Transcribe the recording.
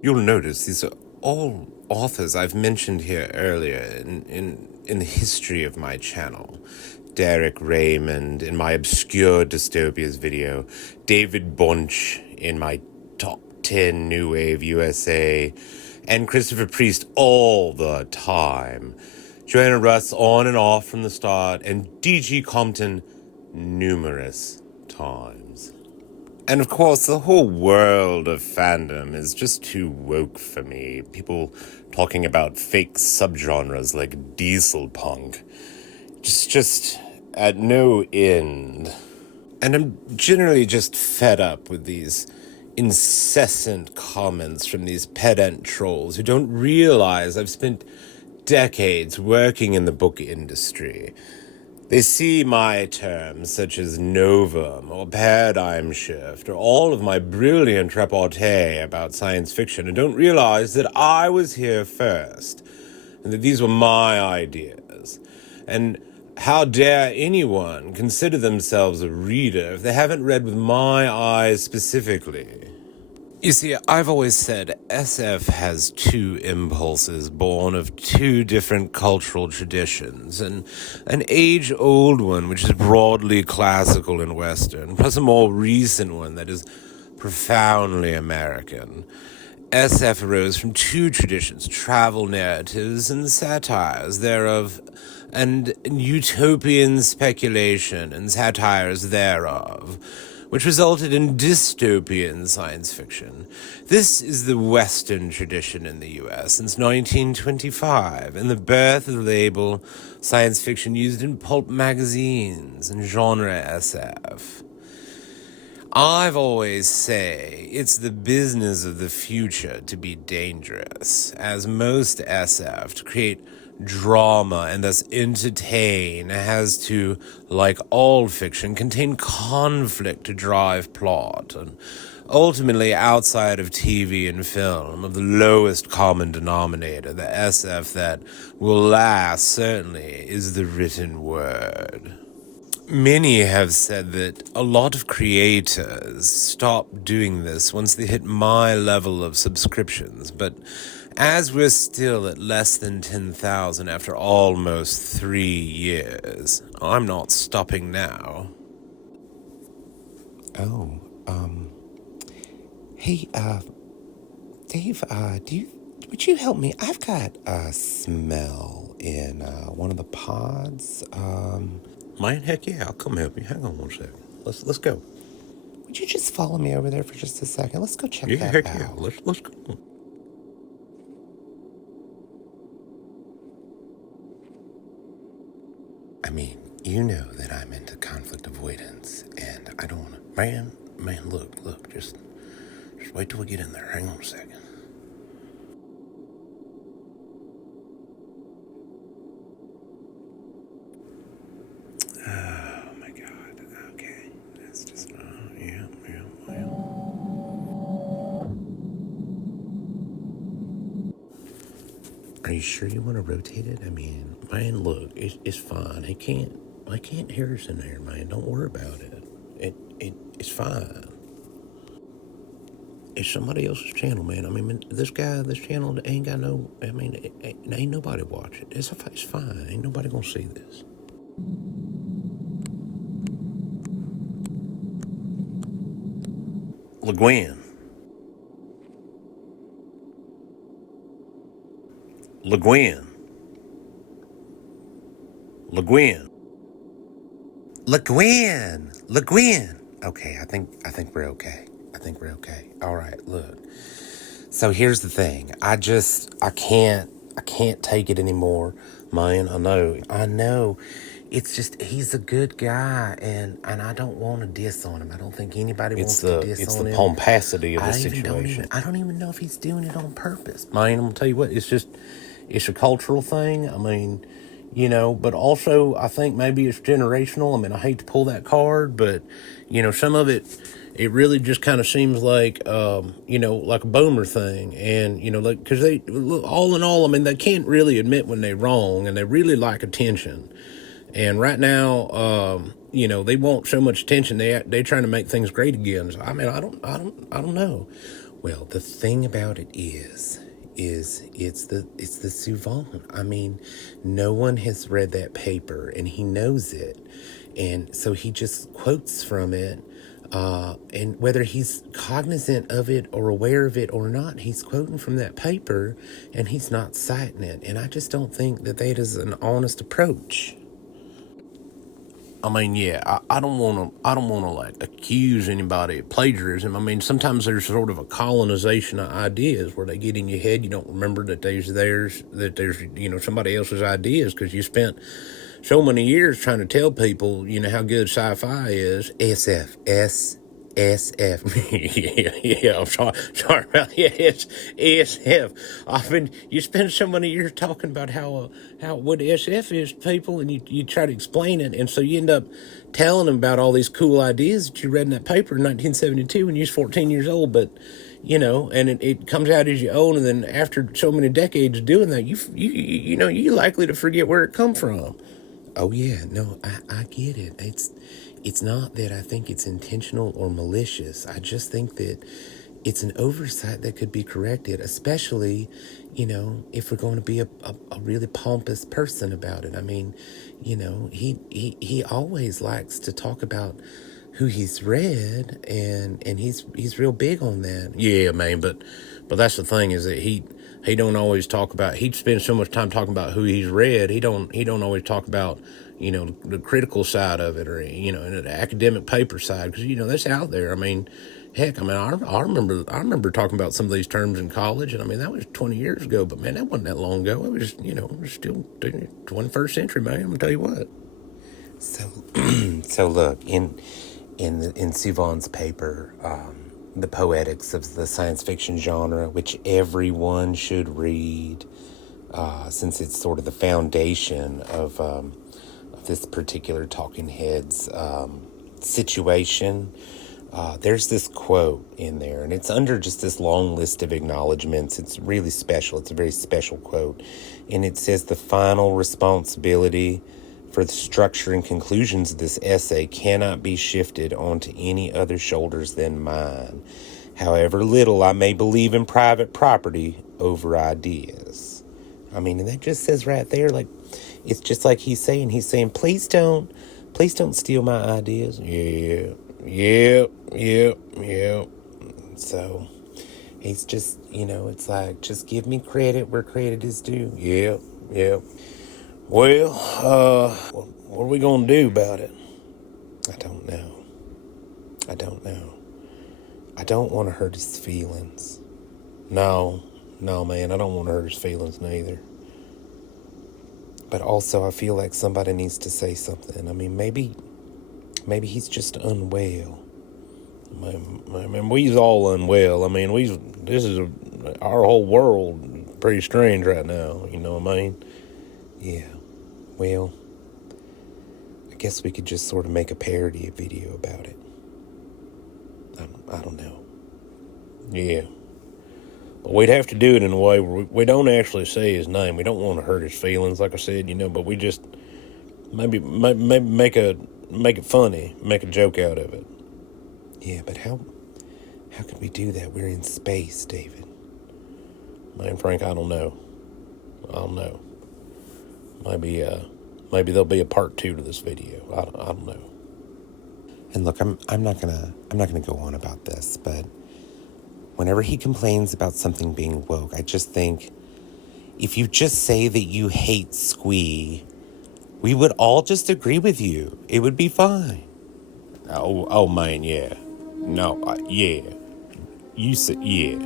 You'll notice these are all authors I've mentioned here earlier in the history of my channel. Derek Raymond in my Obscure Dystopias video, David Bunch in my Top 10 New Wave USA, and Christopher Priest all the time. Joanna Russ on and off from the start, and D.G. Compton numerous times. And of course, the whole world of fandom is just too woke for me. People talking about fake subgenres like diesel punk. Just at no end. And I'm generally just fed up with these incessant comments from these pedant trolls who don't realize I've spent decades working in the book industry. They see my terms such as novum or paradigm shift or all of my brilliant repartee about science fiction and don't realize that I was here first and that these were my ideas. And how dare anyone consider themselves a reader if they haven't read with my eyes specifically? You see, I've always said SF has two impulses born of two different cultural traditions, and an age-old one which is broadly classical and Western, plus a more recent one that is profoundly American. SF arose from two traditions, travel narratives and satires thereof, and utopian speculation and satires thereof, which resulted in dystopian science fiction. This is the Western tradition in the US since 1925, and the birth of the label science fiction used in pulp magazines and genre SF. I've always say it's the business of the future to be dangerous, as most SF, to create drama and thus entertain, has to, like all fiction, contain conflict to drive plot, and ultimately outside of TV and film, of the lowest common denominator, the SF that will last, certainly, is the written word. Many have said that a lot of creators stop doing this once they hit my level of subscriptions, but as we're still at less than 10,000 after almost 3 years, I'm not stopping now. Oh, hey, Dave, would you help me? I've got a smell in, one of the pods, Man, heck yeah, I'll come help you. Hang on one second. Let's go. Would you just follow me over there for just a second? Let's go check that Heck out. yeah, let's go. I mean, you know that I'm into conflict avoidance, and I don't want to... Man, look, just wait till we get in there. Hang on a second. Oh my God. Okay, that's just yeah. Are you sure you want to rotate it? I mean, man, look, it's fine. I can't hear us in there, man. Don't worry about it. It's fine. It's somebody else's channel, man. I mean, this channel ain't got no. I mean, ain't nobody watching. It's fine. Ain't nobody gonna see this. LeGuin. Okay, I think we're okay. All right, look. So here's the thing. I can't take it anymore, man. I know. It's just, he's a good guy, and I don't want to diss on him. I don't think anybody wants to diss on him. It's the pomposity of the situation. I don't even know if he's doing it on purpose. Man, I'm going to tell you what, it's a cultural thing. I mean, but also I think maybe it's generational. I mean, I hate to pull that card, but, some of it really just kind of seems like, like a boomer thing. And, like, because they, all in all, I mean, they can't really admit when they're wrong, and they really like attention. And right now, they want so much attention. They're trying to make things great again. So, I mean, I don't know. Well, the thing about it is it's the Souvent. I mean, no one has read that paper, and he knows it, and so he just quotes from it. And whether he's cognizant of it or aware of it or not, he's quoting from that paper, and he's not citing it. And I just don't think that is an honest approach. I mean, yeah, I don't want to like accuse anybody of plagiarism. I mean, sometimes there's sort of a colonization of ideas where they get in your head. You don't remember that there's somebody else's ideas because you spent so many years trying to tell people, how good sci-fi is. SF. Yeah, I'm sorry about it's ASF. You spend so many years talking about how what SF is to people, and you try to explain it, and so you end up telling them about all these cool ideas that you read in that paper in 1972 when you was 14 years old, but and it comes out as your own, and then after so many decades of doing that, you're likely to forget where it come from. Oh yeah, no, I get it. It's not that I think it's intentional or malicious. I just think that it's an oversight that could be corrected, especially, if we're going to be a really pompous person about it. I mean, he always likes to talk about who he's read, and he's real big on that. Yeah, man, but that's the thing is that he don't always talk about. He spends so much time talking about who he's read. He don't always talk about the critical side of it, or the academic paper side, because that's out there. I mean, heck, I remember talking about some of these terms in college, and that was 20 years ago. But man, that wasn't that long ago. It was it was still 21st century, man. I'm gonna tell you what. So look in Souvant's paper, The Poetics of the Science Fiction Genre, which everyone should read, since it's sort of the foundation of this particular Talking Heads situation. There's this quote in there, and it's under just this long list of acknowledgments. It's really special. It's a very special quote. And it says, "The final responsibility for the structure and conclusions of this essay cannot be shifted onto any other shoulders than mine, however little I may believe in private property over ideas." I mean, and that just says right there, like, it's just like he's saying, please don't steal my ideas. Yeah. So he's just, it's like, just give me credit where credit is due. Yeah. Well, what are we gonna do about it? I don't know. I don't want to hurt his feelings. No, man, I don't want to hurt his feelings neither. But also, I feel like somebody needs to say something. I mean, maybe he's just unwell. I mean, we's all unwell. I mean, our whole world pretty strange right now. You know what I mean? Yeah. Well, I guess we could just sort of make a parody video about it. I don't know. Yeah. But we'd have to do it in a way where we don't actually say his name. We don't want to hurt his feelings, like I said, but we just maybe make it funny, make a joke out of it. Yeah, but how could we do that? We're in space, David. Man, Frank, I don't know. Maybe there'll be a part 2 to this video. I don't know. And look, I'm not gonna go on about this, but whenever he complains about something being woke, I just think, if you just say that you hate squee, we would all just agree with you. It would be fine. Oh man, yeah. No, yeah. You said, yeah.